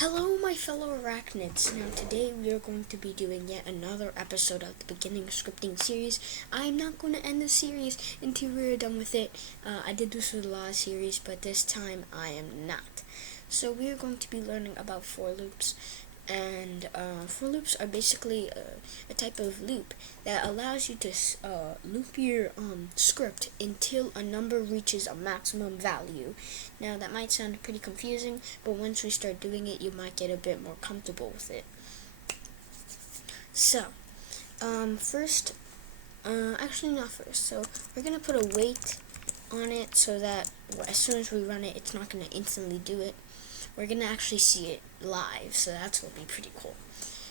Hello, my fellow Arachnids. Now, today we are going to be doing yet another episode of the beginning scripting series. I'm not going to end the series until we're done with it. I did this with the last series, but this time I am not. So, we are going to be learning about for loops. And for loops are basically a type of loop that allows you to loop your script until a number reaches a maximum value. Now that might sound pretty confusing, but once we start doing it, you might get a bit more comfortable with it. So, first, actually not first. So we're gonna put a wait on it so that as soon as we run it, it's not gonna instantly do it. We're gonna actually see it live, so that's gonna be pretty cool.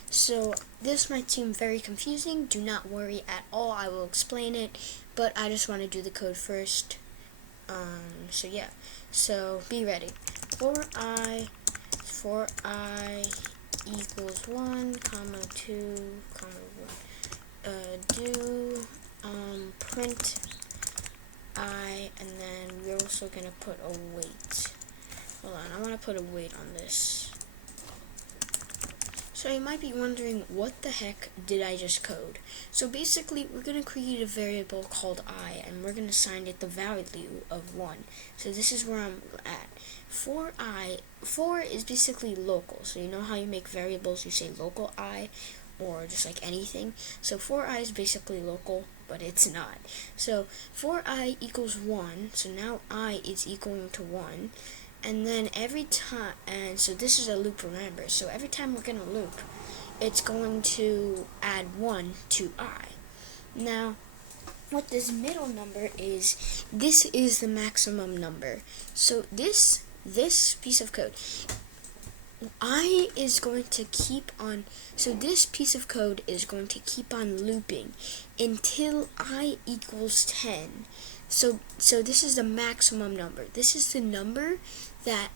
So this might seem very confusing. Do not worry at all. I will explain it, but I just want to do the code first. So yeah. So be ready. For I equals 1, comma 2, comma 1. Do print I, and then we're also gonna put a wait. Hold on, I want to put a wait on this. So you might be wondering, what the heck did I just code? So basically, we're going to create a variable called I, and we're going to assign it the value of 1. So this is where I'm at. For is basically local. So you know how you make variables, you say local I, or just like anything. So for I is basically local, but it's not. So for I equals 1, so now I is equal to 1. And then every time, and so this is a loop, remember, so every time we're going to loop, it's going to add 1 to I. Now, what this middle number is, this is the maximum number. So this piece of code, I is going to keep on, so this piece of code is going to keep on looping until I equals 10. So this is the maximum number. This is the number that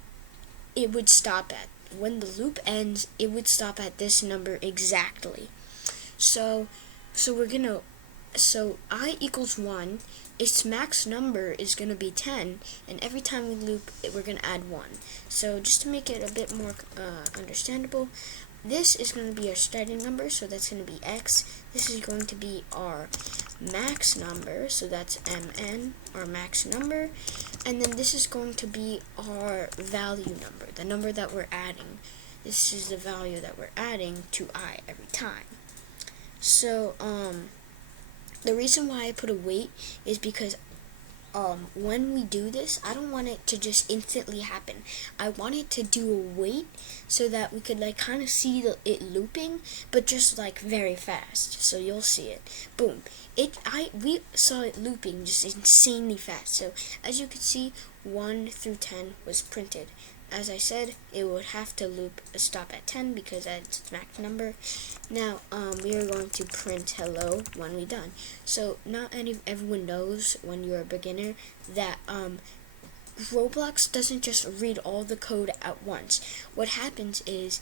it would stop at. When the loop ends, it would stop at this number exactly. So I equals 1, its max number is going to be 10, and every time we loop, we're going to add 1. So just to make it a bit more understandable, this is going to be our starting number, so that's going to be x. This is going to be our max number, so that's mn, our max number. And then this is going to be our value number, the number that we're adding. This is the value that we're adding to I every time. So, the reason why I put a wait is because when we do this, I don't want it to just instantly happen. I want it to do a wait so that we could like kind of see it looping, but just like very fast. So you'll see it. Boom. We saw it looping just insanely fast. So as you can see, 1 through 10 was printed. As I said, it would have to stop at 10 because that's its max number. Now, we are going to print hello when we're done. So, not everyone knows when you're a beginner that Roblox doesn't just read all the code at once. What happens is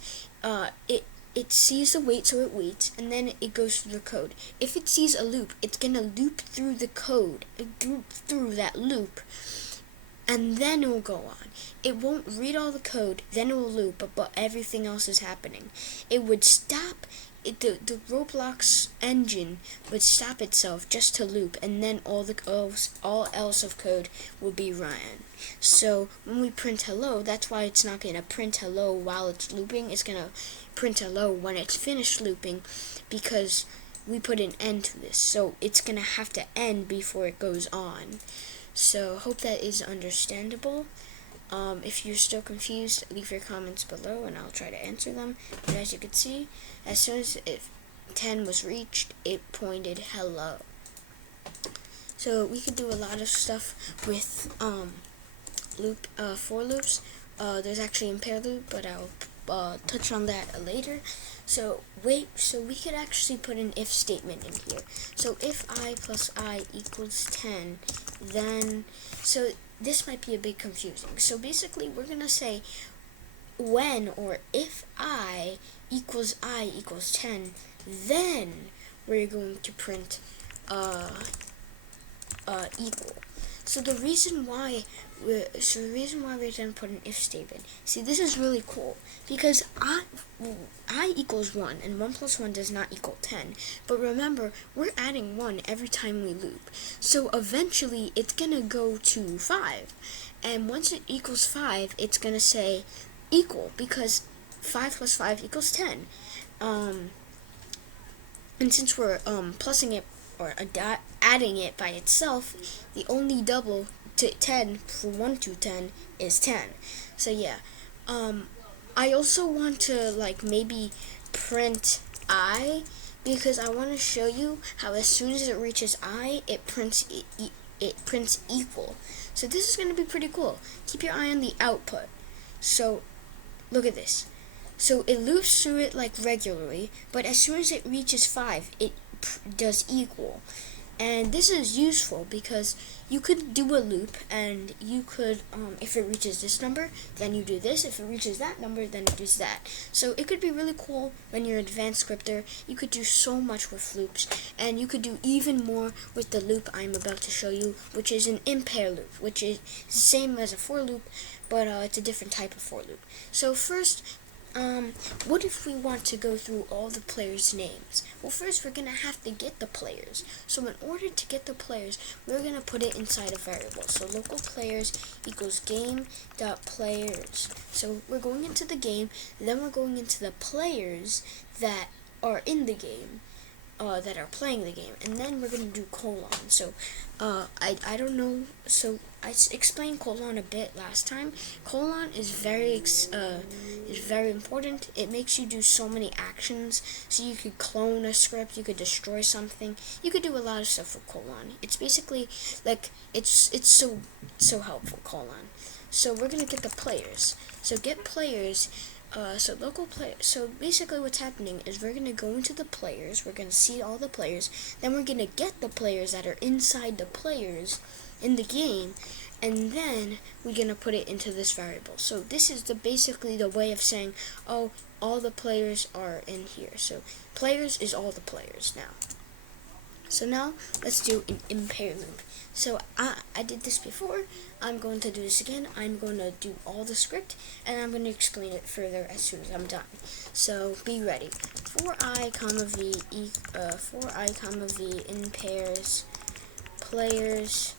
it sees the wait, so it waits, and then it goes through the code. If it sees a loop, it's going to loop through the code, through that loop, and then it will go on. It won't read all the code, then it will loop, but everything else is happening. It would stop, the Roblox engine would stop itself just to loop, and then all else of code will be run. So when we print hello, that's why it's not going to print hello while it's looping. It's going to print hello when it's finished looping, because we put an end to this. So it's going to have to end before it goes on. So, hope that is understandable. If you're still confused, leave your comments below and I'll try to answer them. But as you can see, as soon as 10 was reached, it pointed hello. So, we could do a lot of stuff with for loops. There's actually impaired loop, but I'll touch on that later. So we could actually put an if statement in here. So if I plus I equals 10, then, so this might be a bit confusing. So basically we're going to say when or if I equals 10, then we're going to print equal. So the reason why we're gonna put an if statement. See, this is really cool because I equals 1 and 1 plus 1 does not equal 10. But remember, we're adding 1 every time we loop. So eventually it's gonna go to 5. And once it equals 5, it's gonna say equal because 5 plus 5 equals 10. And since we're plusing it or adding it by itself, the only double to 10 for 1 to 10 is 10. So yeah, I also want to like maybe print I because I want to show you how as soon as it reaches I, it prints equal. So this is going to be pretty cool. Keep your eye on the output. So look at this. So it loops through it like regularly, but as soon as it reaches 5, it does equal. And this is useful because you could do a loop and you could, if it reaches this number, then you do this. If it reaches that number, then it does that. So it could be really cool when you're an advanced scripter. You could do so much with loops, and you could do even more with the loop I'm about to show you, which is an impair loop, which is the same as a for loop, but it's a different type of for loop. So first, what if we want to go through all the players' names? Well, first we're gonna have to get the players. So in order to get the players, we're gonna put it inside a variable. So local players equals game.players. So we're going into the game, then we're going into the players that are in the game. That are playing the game, and then we're gonna do colon. So I don't know, so I explained colon a bit last time. Colon is very important. It makes you do so many actions. So you could clone a script, you could destroy something, you could do a lot of stuff with colon. It's basically like it's so helpful, colon. So we're gonna get the players. So get players. So local player. So basically, what's happening is we're gonna go into the players. We're gonna see all the players. Then we're gonna get the players that are inside the players in the game, and then we're gonna put it into this variable. So this is basically the way of saying, oh, all the players are in here. So players is all the players now. So now let's do an impair loop. So I did this before. I'm going to do this again. I'm going to do all the script, and I'm going to explain it further as soon as I'm done. So be ready. For I comma v impairs players.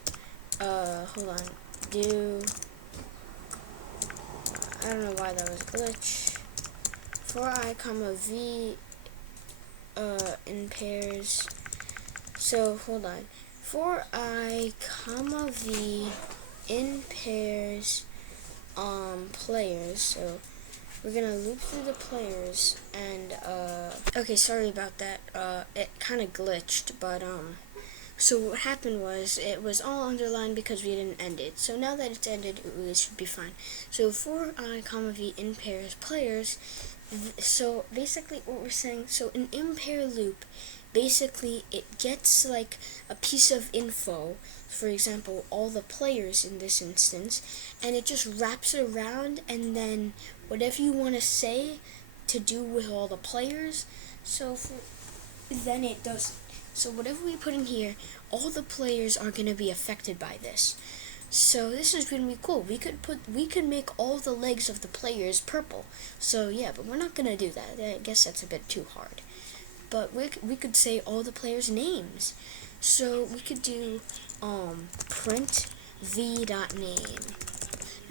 Hold on. Do I don't know why that was a glitch. For I comma v impairs. So hold on. For I comma v impairs players. So we're gonna loop through the players and okay, sorry about that. It kind of glitched, but so what happened was it was all underlined because we didn't end it. So now that it's ended, it should be fine. So for I comma v impairs players. So basically what we're saying, so an impair loop, basically it gets like a piece of info, for example all the players in this instance, and it just wraps it around, and then whatever you want to say to do with all the players, then it does. So whatever we put in here, all the players are going to be affected by this. So this is going to be cool. We could make all the legs of the players purple. So yeah, but we're not going to do that. I guess that's a bit too hard. But we could say all the players' names. So we could do print v.name.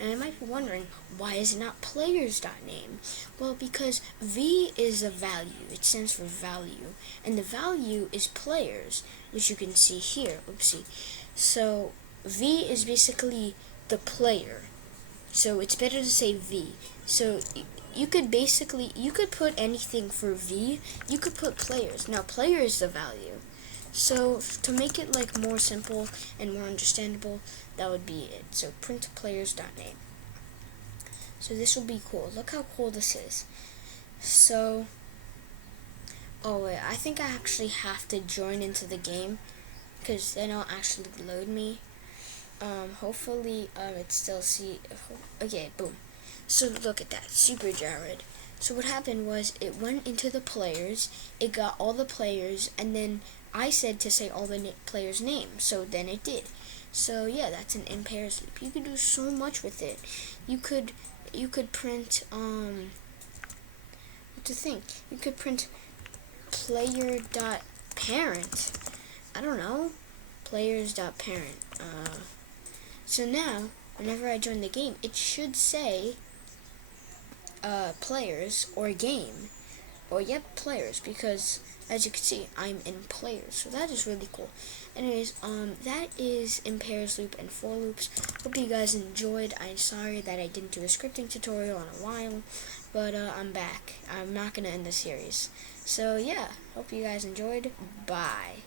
And I might be wondering, why is it not players.name? Well, because v is a value. It stands for value. And the value is players, which you can see here. Oopsie. So v is basically the player. So it's better to say v. So you could put anything for v. You could put players. Now player is the value. So to make it like more simple and more understandable, that would be it. So print players.name. So this will be cool. Look how cool this is. So oh wait, I think I actually have to join into the game because then it'll actually load me. Hopefully it still okay, boom. So look at that, super Jared. So what happened was it went into the players, it got all the players, and then I said to say all the players' names, so then it did. So yeah, that's an in pairs loop. You could do so much with it. You could print what to think. You could print player dot parent. I don't know. Players dot parent. So now whenever I join the game, it should say players or game. Or yep, players, because as you can see, I'm in players, so that is really cool. Anyways, that is in pairs loop and for loops. Hope you guys enjoyed. I'm sorry that I didn't do a scripting tutorial in a while, but I'm back. I'm not gonna end the series. So yeah, hope you guys enjoyed. Bye.